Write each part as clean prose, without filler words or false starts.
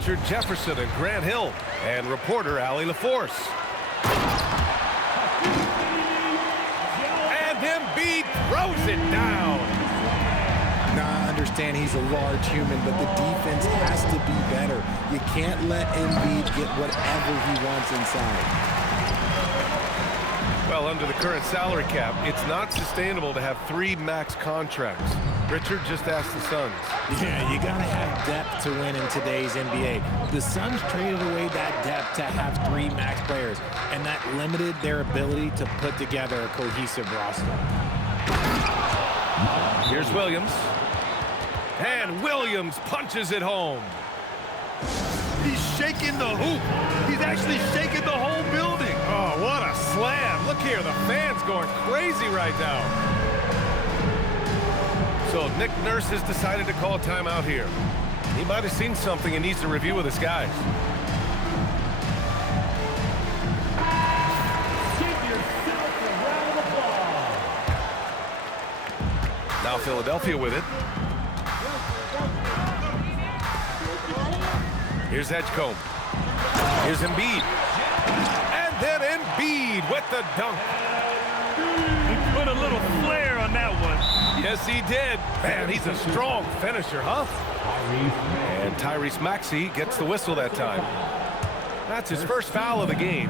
Richard Jefferson and Grant Hill, and reporter Allie LaForce. And Embiid throws it down. Now, I understand he's a large human, but the defense has to be better. You can't let Embiid get whatever he wants inside. Well, under the current salary cap, it's not sustainable to have 3 max contracts. Richard just asked the Suns. Yeah, you gotta have depth to win in today's NBA. The Suns traded away that depth to have 3 max players, and that limited their ability to put together a cohesive roster. Here's Williams. And Williams punches it home. He's shaking the hoop. He's actually shaking the whole building. Oh, what a slam. Look here, the fans going crazy right now. So Nick Nurse has decided to call a timeout here. He might have seen something and needs to review with his guys. Now Philadelphia with it. Here's Edgecombe. Here's Embiid. And then Embiid with the dunk. He put a little flair on that one. Yes, he did. Man, he's a strong finisher, huh? And Tyrese Maxey gets the whistle that time. That's his first foul of the game.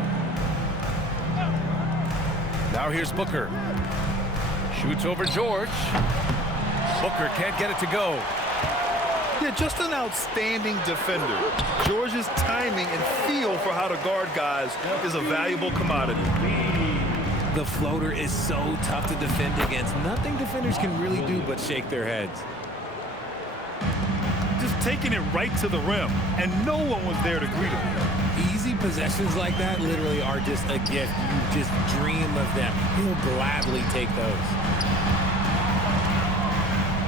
Now here's Booker. Shoots over George. Booker can't get it to go. Yeah, just an outstanding defender. George's timing and feel for how to guard guys is a valuable commodity. The floater is so tough to defend against. Nothing defenders can really do but shake their heads. Just taking it right to the rim, and no one was there to greet him. Easy possessions like that literally are just a gift. You just dream of them. He'll gladly take those.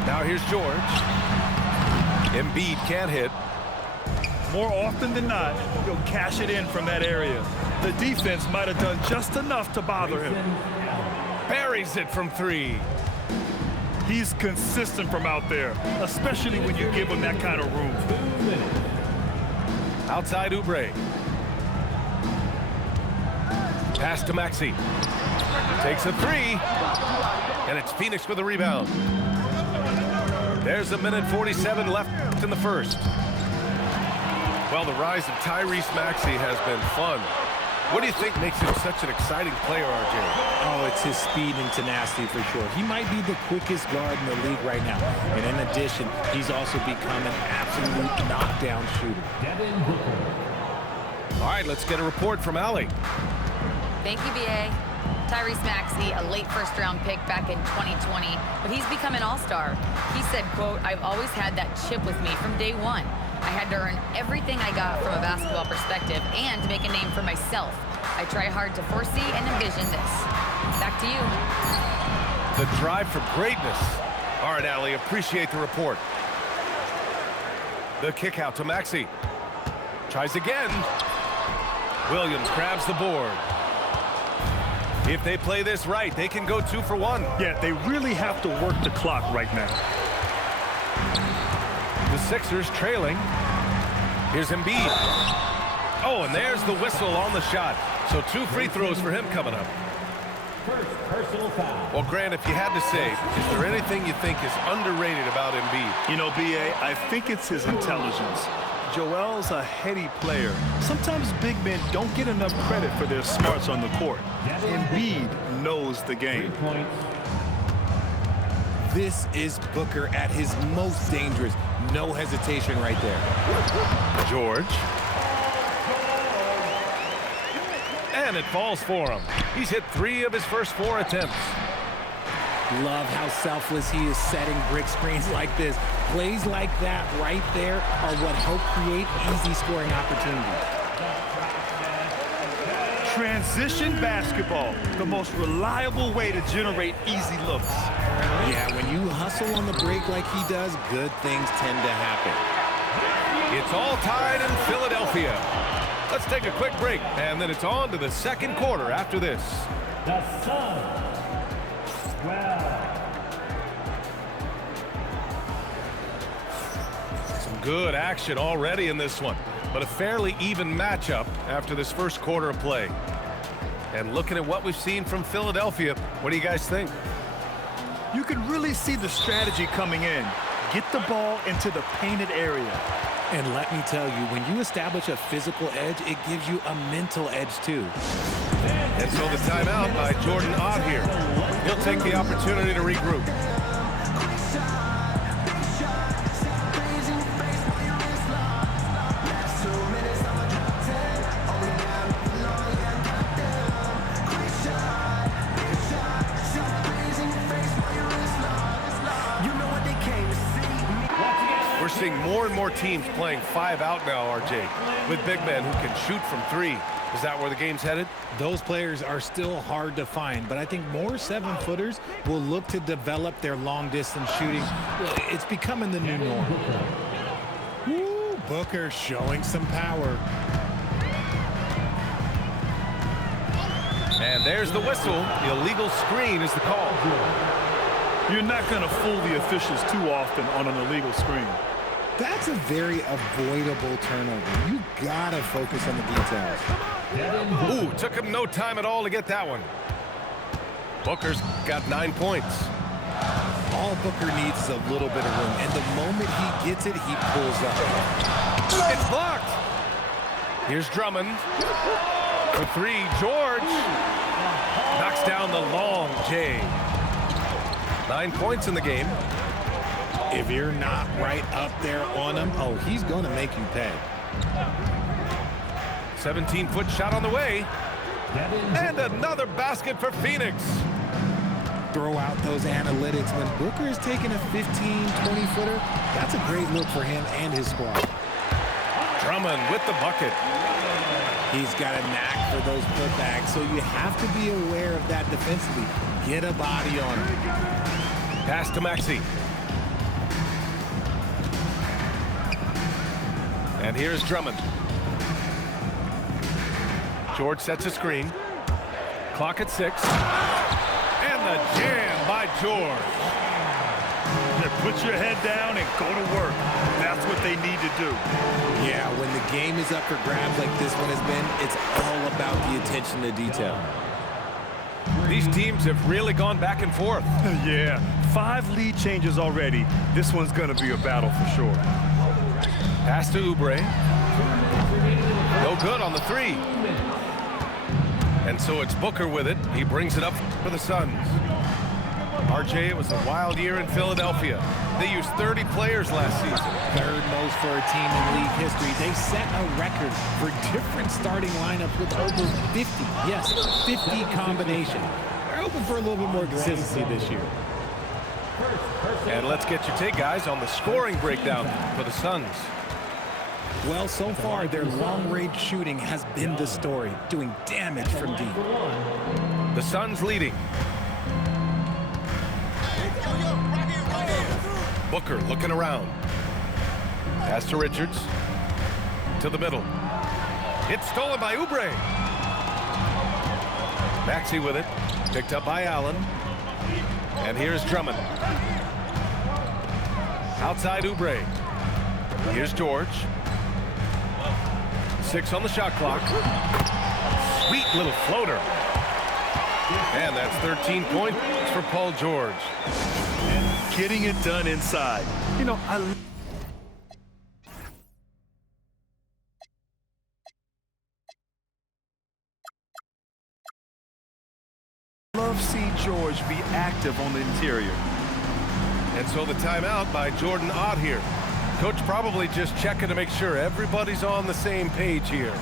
Now here's George. Embiid can't hit. More often than not, he'll cash it in from that area. The defense might have done just enough to bother him. Buries it from 3. He's consistent from out there, especially when you give him that kind of room. Outside Oubre. Pass to Maxey. Takes a 3. And it's Phoenix with a rebound. There's 1:47 left in the first. Well, the rise of Tyrese Maxey has been fun. What do you think makes him such an exciting player, RJ? Oh, it's his speed and tenacity for sure. He might be the quickest guard in the league right now. And in addition, he's also become an absolute knockdown shooter. All right, let's get a report from Allie. Thank you, BA. Tyrese Maxey, a late first-round pick back in 2020, but he's become an all-star. He said, quote, "I've always had that chip with me from day one. I had to earn everything I got from a basketball perspective and make a name for myself. I try hard to foresee and envision this." Back to you. The drive for greatness. All right, Allie, appreciate the report. The kick out to Maxey. Tries again. Williams grabs the board. If they play this right, they can go 2 for 1. Yeah, they really have to work the clock right now. The Sixers trailing. Here's Embiid. Oh, and there's the whistle on the shot. So 2 free throws for him coming up. Well, Grant, if you had to say, is there anything you think is underrated about Embiid? You know, BA, I think it's his intelligence. Joel's a heady player. Sometimes big men don't get enough credit for their smarts on the court. Embiid knows the game. This is Booker at his most dangerous. No hesitation right there. George. And it falls for him. He's hit 3 of his first 4 attempts. Love how selfless he is setting brick screens like this. Plays like that right there are what help create easy scoring opportunities. Transition basketball, the most reliable way to generate easy looks. Yeah, when you hustle on the break like he does, good things tend to happen. It's all tied in Philadelphia. Let's take a quick break, and then it's on to the second quarter after this. The Suns. Some good action already in this one. but a fairly even matchup after this first quarter of play. And looking at what we've seen from Philadelphia, what do you guys think? You can really see the strategy coming in. Get the ball into the painted area. And let me tell you, when you establish a physical edge, it gives you a mental edge too. And so the timeout by Jordan Ott here. He'll take the opportunity to regroup. We're seeing more and more teams playing 5 out now, RJ, with big men who can shoot from 3. Is that where the game's headed? Those players are still hard to find, but I think more 7-footers will look to develop their long-distance shooting. It's becoming the new norm. Woo, Booker showing some power. And there's the whistle. The illegal screen is the call. You're not going to fool the officials too often on an illegal screen. That's a very avoidable turnover. You gotta focus on the details. Ooh, took him no time at all to get that one. Booker's got 9 points. All Booker needs is a little bit of room, and the moment he gets it, he pulls up. It's blocked. Here's Drummond. For 3, George. Knocks down the long J. 9 points in the game. If you're not right up there on him, oh, he's going to make you pay. 17-foot shot on the way. And another basket for Phoenix. Throw out those analytics. When Booker is taking a 15, 20-footer, that's a great look for him and his squad. Drummond with the bucket. He's got a knack for those putbacks, so you have to be aware of that defensively. Get a body on him. Pass to Maxey. And here's Drummond. George sets a screen. Clock at 6. And the jam by George. Put your head down and go to work. That's what they need to do. Yeah, when the game is up for grabs like this one has been, it's all about the attention to detail. These teams have really gone back and forth. Yeah, 5 lead changes already. This one's going to be a battle for sure. Pass to Oubre. No good on the 3. And so it's Booker with it. He brings it up for the Suns. RJ, it was a wild year in Philadelphia. They used 30 players last season. Third most for a team in league history. They set a record for different starting lineups with over 50. Yes, 50 combination. They're hoping for a little bit more consistency this year. And let's get your take, guys, on the scoring breakdown for the Suns. Well, so far, their long-range shooting has been the story, doing damage from deep. The Suns leading. Booker looking around. Pass to Richards. To the middle. It's stolen by Oubre. Maxey with it. Picked up by Allen. And here's Drummond. Outside Oubre. Here's George. 6 on the shot clock. Sweet little floater. And that's 13 points for Paul George. Getting it done inside. You know, I love seeing George be active on the interior. And so the timeout by Jordan Ott here. Coach probably just checking to make sure everybody's on the same page here.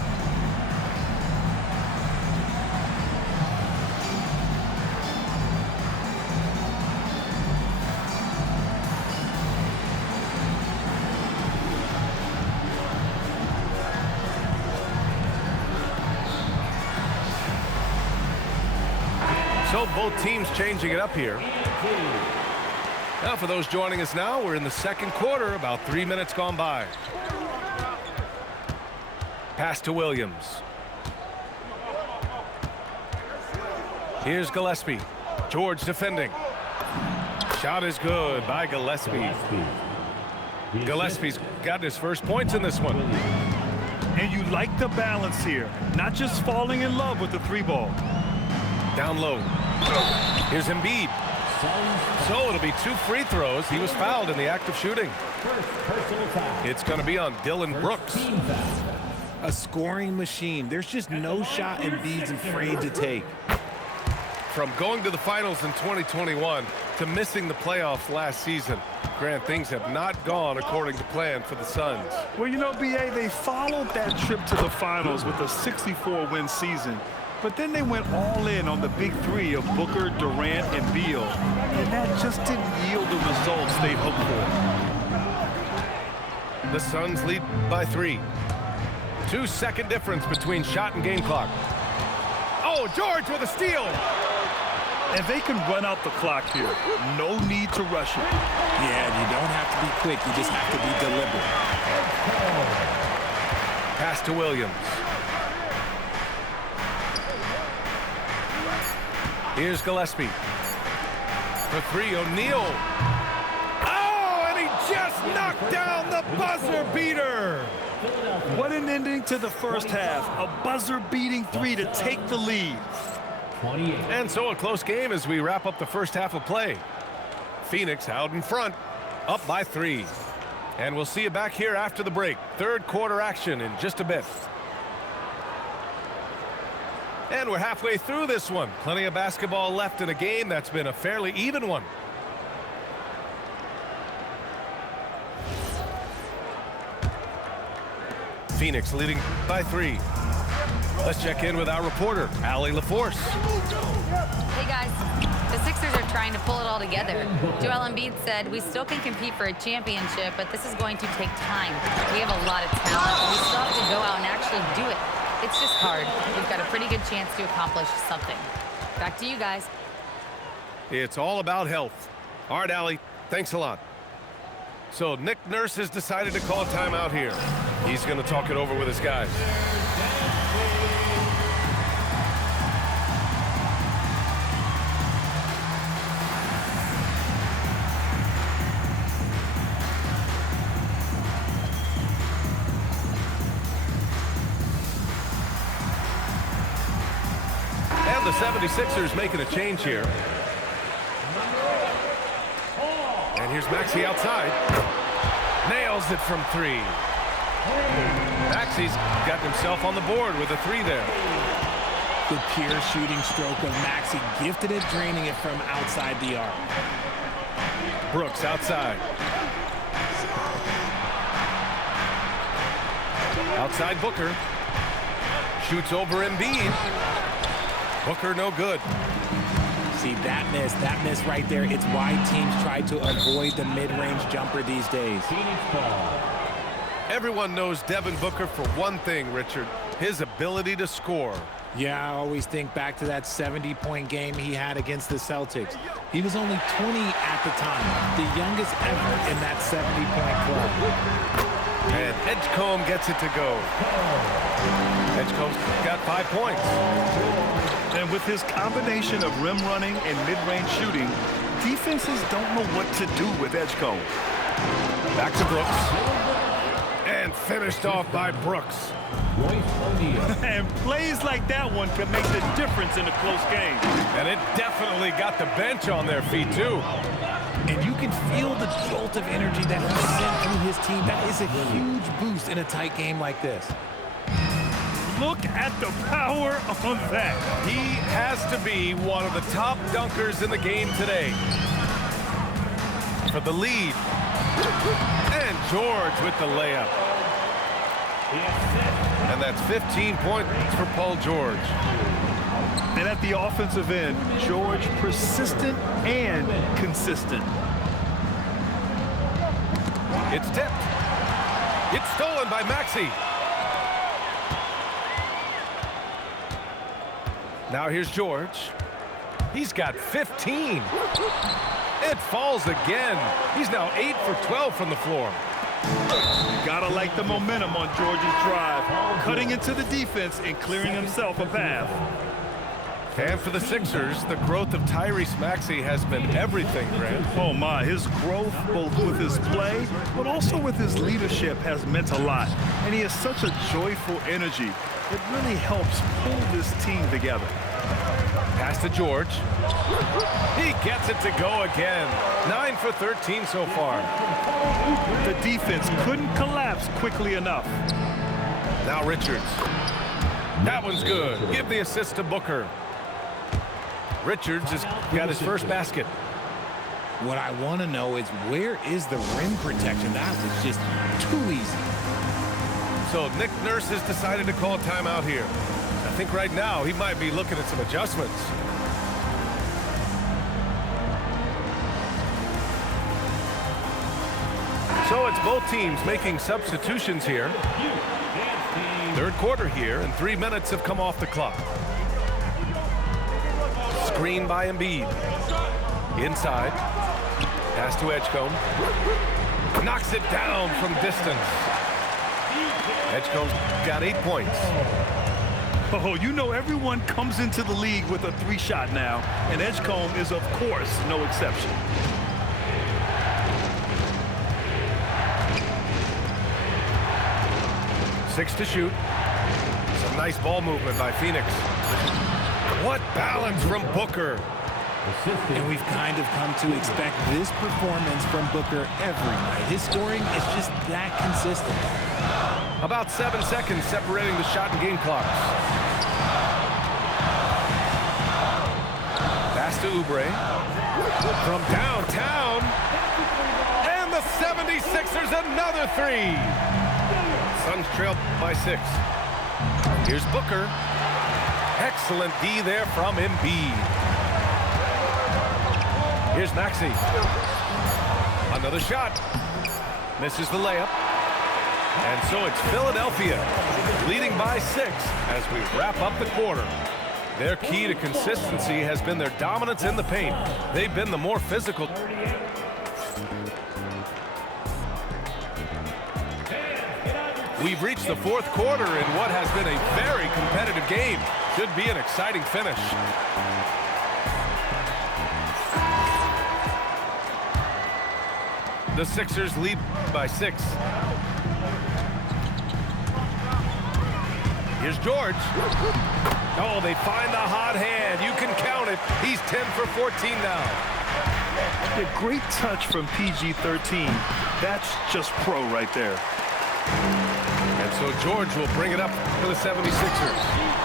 So both teams changing it up here. Now for those joining us now, we're in the second quarter, about 3 minutes gone by. Pass to Williams. Here's Gillespie. George defending. Shot is good by Gillespie. Gillespie's got his first points in this one. like the balance here, not just falling in love with the 3-ball. Down low. Here's Embiid. So it'll be 2 free throws. He was fouled in the act of shooting. It's going to be on Dylan Brooks. A scoring machine. There's just no shot Embiid's afraid to take. From going to the finals in 2021 to missing the playoffs last season, Grant, things have not gone according to plan for the Suns. Well, you know, BA, they followed that trip to the finals with a 64-win season. But then they went all in on the big 3 of Booker, Durant, and Beal. And that just didn't yield the results they'd hoped for. The Suns lead by 3. 2-second difference between shot and game clock. Oh, George with a steal. And they can run out the clock here. No need to rush it. Yeah, you don't have to be quick. You just have to be deliberate. Pass to Williams. Here's Gillespie. For 3, O'Neal. Oh, and he just knocked down the buzzer beater. What an ending to the first half. A buzzer-beating 3 to take the lead. And so a close game as we wrap up the first half of play. Phoenix out in front, up by 3. And we'll see you back here after the break. Third quarter action in just a bit. And we're halfway through this one. Plenty of basketball left in a game that's been a fairly even one. Phoenix leading by 3. Let's check in with our reporter, Allie LaForce. Hey, guys. The Sixers are trying to pull it all together. Joel Embiid said, we still can compete for a championship, but this is going to take time. We have a lot of talent, but we still have to go out and actually do it. It's just hard. We've got a pretty good chance to accomplish something. Back to you guys. It's all about health. All right, Allie, thanks a lot. So Nick Nurse has decided to call a timeout here. He's going to talk it over with his guys. And the 76ers making a change here. And here's Maxey outside. Nails it from 3. Maxey's got himself on the board with a 3 there. The pure shooting stroke of Maxey, gifted at draining it from outside the arc. Brooks outside. Outside Booker. Shoots over Embiid. Booker no good. See, that miss right there, it's why teams try to avoid the mid-range jumper these days. Everyone knows Devin Booker for one thing, Richard, his ability to score. Yeah, I always think back to that 70-point game he had against the Celtics. He was only 20 at the time, the youngest ever in that 70-point club. And Edgecombe gets it to go. Edgecombe's got 5 points. And with his combination of rim running and mid-range shooting, defenses don't know what to do with Edgecombe. Back to Brooks. And finished off by Brooks. And plays like that one can make the difference in a close game. And it definitely got the bench on their feet, too. And you can feel the jolt of energy that he sent through his team. That is a huge boost in a tight game like this. Look at the power on that. He has to be one of the top dunkers in the game today. For the lead. And George with the layup. And that's 15 points for Paul George. And at the offensive end, George persistent and consistent. It's tipped. It's stolen by Maxey. Now here's George. He's got 15. It falls again. He's now 8 for 12 from the floor. You gotta like the momentum on George's drive. Cutting into the defense and clearing himself a path. And for the Sixers, the growth of Tyrese Maxey has been everything, Grant. Oh my, his growth both with his play, but also with his leadership has meant a lot. And he has such a joyful energy. It really helps pull this team together. Pass to George. He gets it to go again. 9 for 13 so far. The defense couldn't collapse quickly enough. Now Richards. That one's good. Give the assist to Booker. Richards has got his first basket. What I want to know is, where is the rim protection? That was just too easy. So Nick Nurse has decided to call timeout here. I think right now he might be looking at some adjustments. So it's both teams making substitutions here. Third quarter here, and 3 minutes have come off the clock. Screen by Embiid. Inside. Pass to Edgecombe. Knocks it down from distance. Edgecombe's got 8 points. Oh, you know everyone comes into the league with a 3-shot now, and Edgecombe is, of course, no exception. Six to shoot. Some nice ball movement by Phoenix. What balance from Booker. And we've kind of come to expect this performance from Booker every night. His scoring is just that consistent. About 7 seconds separating the shot and game clocks. Pass to Oubre. From downtown. And the 76ers another 3. Suns trail by 6. Here's Booker. Excellent D there from Embiid. Here's Maxey. Another shot. Misses the layup. And so it's Philadelphia leading by 6 as we wrap up the quarter. Their key to consistency has been their dominance in the paint. They've been the more physical. We've reached the fourth quarter in what has been a very competitive game. Should be an exciting finish. The Sixers lead by 6. Here's George. Oh, they find the hot hand. You can count it. He's 10 for 14 now. A great touch from PG-13. That's just pro right there. And so George will bring it up for the 76ers.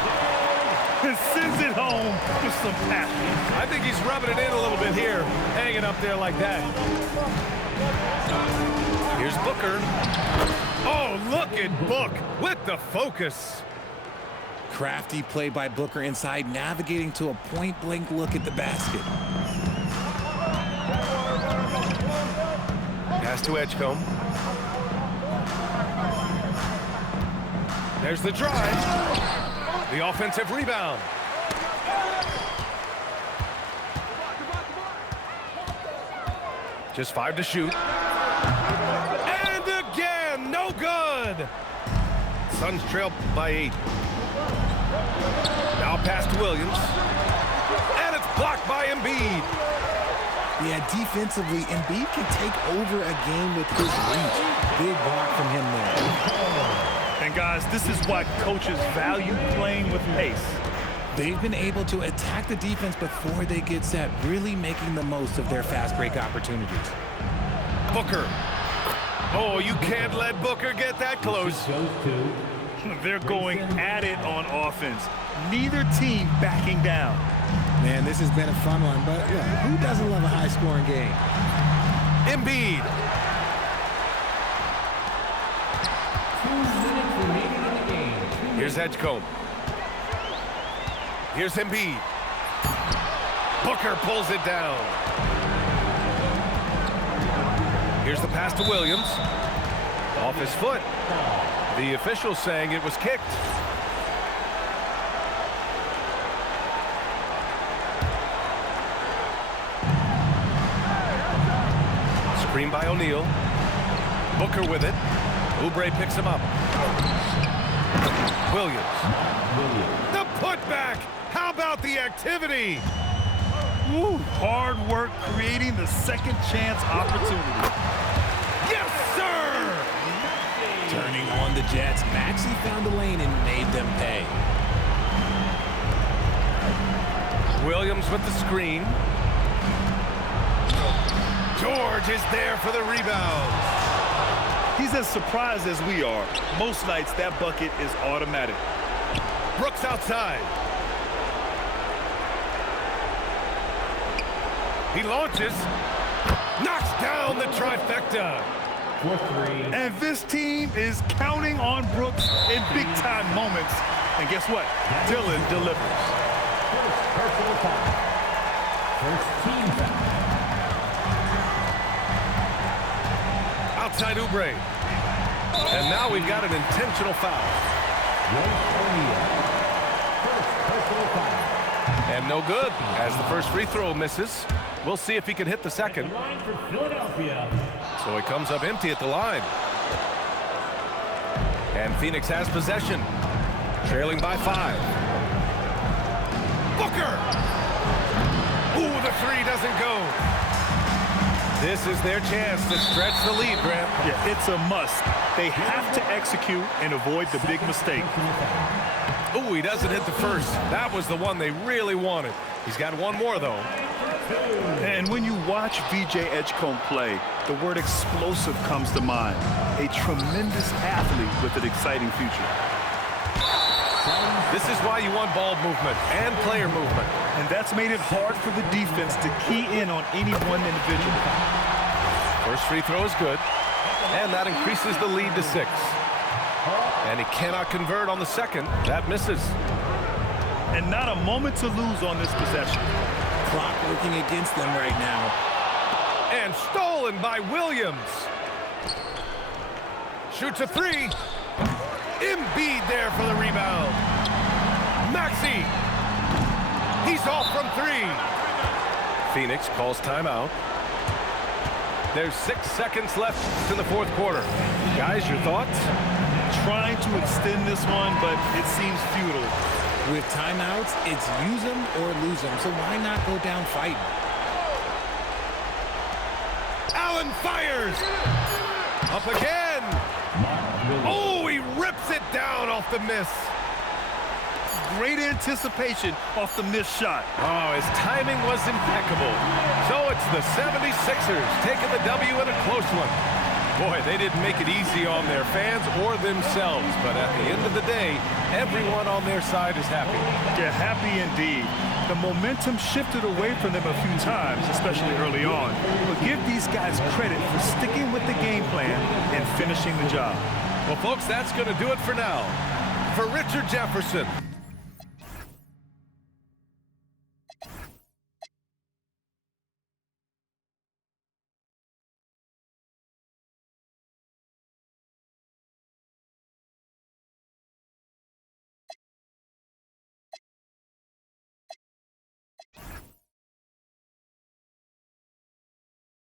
And sends it home with some passion. I think he's rubbing it in a little bit here, hanging up there like that. Here's Booker. Oh, look at Book with the focus. Crafty play by Booker inside, navigating to a point-blank look at the basket. Pass to Edgecombe. There's the drive. The offensive rebound. Just 5 to shoot. And again, no good. Suns trail by 8. Now pass to Williams. And it's blocked by Embiid. Yeah, defensively, Embiid can take over a game with his reach. Big block from him there. And guys, this is why coaches value playing with pace. They've been able to attack the defense before they get set, really making the most of their fast break opportunities. Booker. Oh, you can't let Booker get that close. They're going at it on offense. Neither team backing down. Man, this has been a fun one, but look, who doesn't love a high-scoring game? Embiid. Here's Edgecombe. Here's Embiid. Booker pulls it down. Here's the pass to Williams. Off his foot. The official saying it was kicked. Screen by O'Neal. Booker with it. Oubre picks him up. Williams. The putback How about the activity? Ooh, hard work creating the second chance opportunity. Yes, sir! Turning on the Jets, Maxey found the lane and made them pay. Williams with the screen. George is there for the rebound. He's as surprised as we are. Most nights, that bucket is automatic. Brooks outside. He launches. Knocks down the trifecta. And this team is counting on Brooks in big-time moments. And guess what? Dylan delivers. Personal foul. First team foul. Outside Oubre. And now we've got an intentional foul. First personal foul. And no good, as the first free throw misses. We'll see if he can hit the second. Line for Philadelphia. So he comes up empty at the line. And Phoenix has possession, trailing by 5. Booker! Ooh, the three doesn't go. This is their chance to stretch the lead, Grant. Yeah, it's a must. They have to execute and avoid the big mistake. Ooh, he doesn't hit the first. That was the one they really wanted. He's got one more, though. And when you watch VJ Edgecombe play, the word explosive comes to mind. A tremendous athlete with an exciting future. This is why you want ball movement and player movement. And that's made it hard for the defense to key in on any one individual. First free throw is good, and that increases the lead to 6. And he cannot convert on the second. That misses. And not a moment to lose on this possession. Clock working against them right now. And stolen by Williams. Shoots a 3. Embiid there for the rebound. Maxey. He's off from 3. Phoenix calls timeout. There's 6 seconds left in the fourth quarter. Guys, your thoughts? Trying to extend this one, but it seems futile. With timeouts, it's use them or lose them, so why not go down fighting? Allen fires. Up again. Oh, he rips it down off the miss. Great anticipation off the missed shot. Oh, his timing was impeccable. So it's the 76ers taking the W in a close one. Boy, they didn't make it easy on their fans or themselves, but at the end of the day, everyone on their side is happy. Yeah, happy indeed. The momentum shifted away from them a few times, especially early on. But give these guys credit for sticking with the game plan and finishing the job. Well, folks, that's going to do it for now. For Richard Jefferson,